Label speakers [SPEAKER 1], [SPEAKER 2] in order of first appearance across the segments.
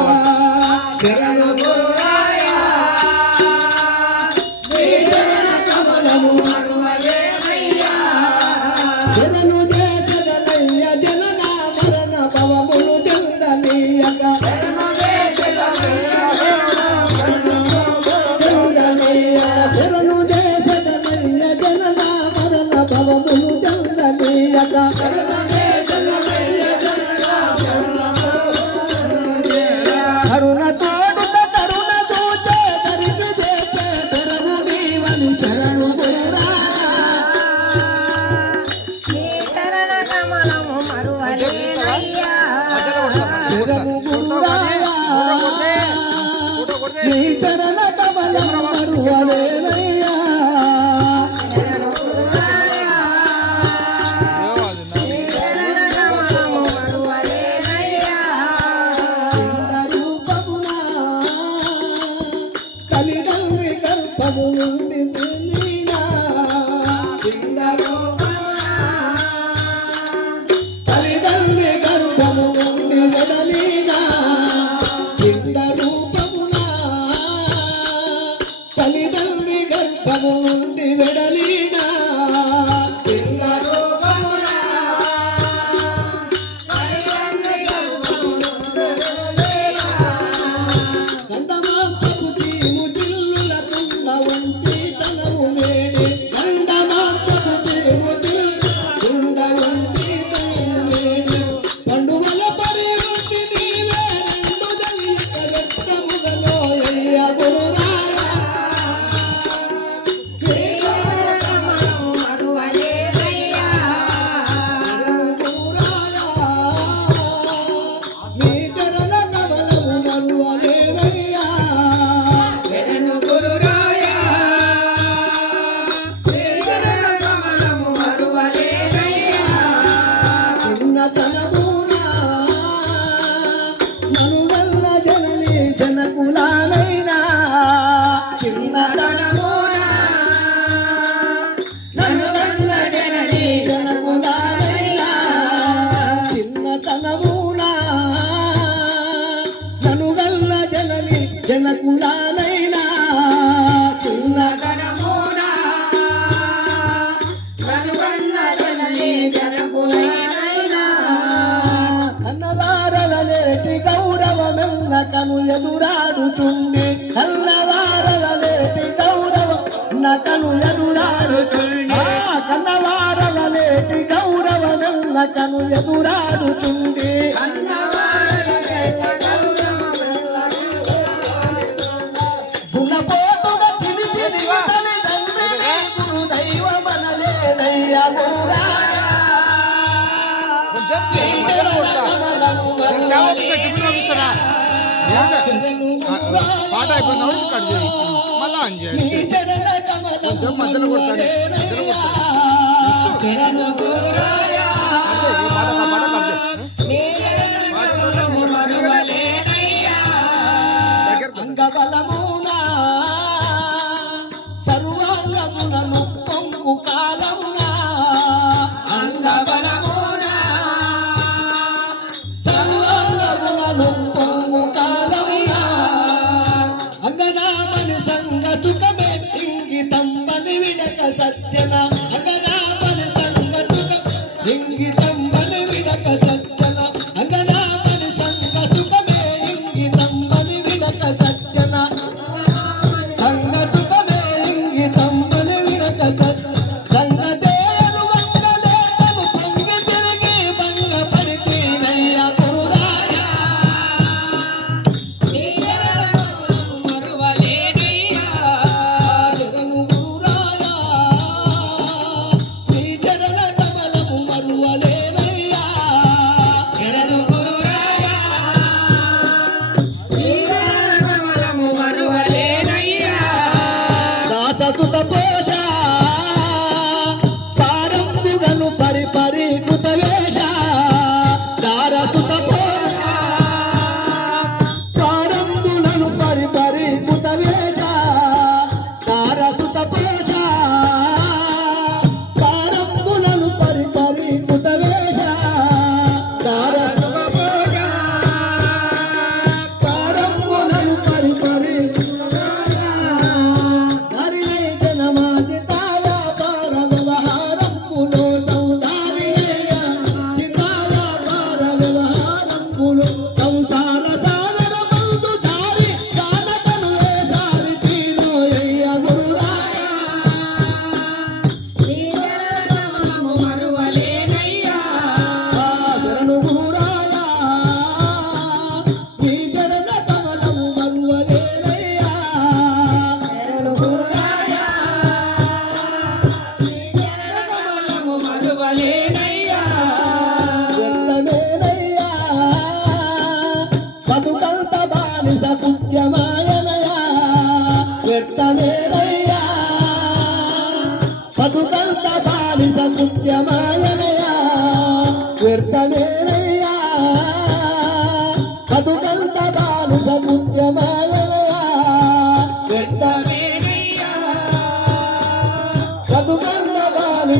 [SPEAKER 1] আবার కులాలైనా
[SPEAKER 2] కన్నవారలనేటి గౌరవమెల్ల కను ఎదురాడుచుండి. కన్నవారలనేటి గౌరవం నకను ఎదురాడుచుండి. కన్నవారలనేటి గౌరవమెల్ల కను ఎదురాడుచుండి.
[SPEAKER 3] కన్నవారు పాట అయిపోయింది? కట్ చేయి. కొంచెం మధ్యలో కొడతాను. మధ్యలో కొడతాను. దగ్గర that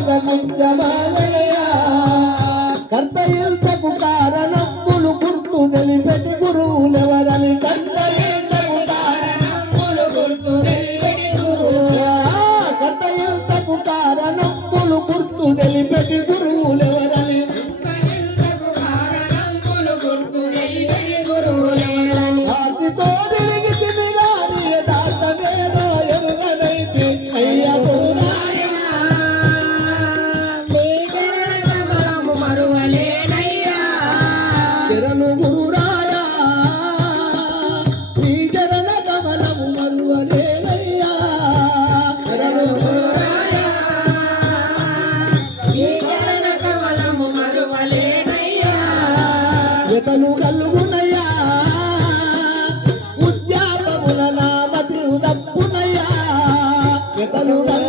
[SPEAKER 3] బాలుక Bangun.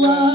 [SPEAKER 3] love.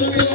[SPEAKER 3] Thank you.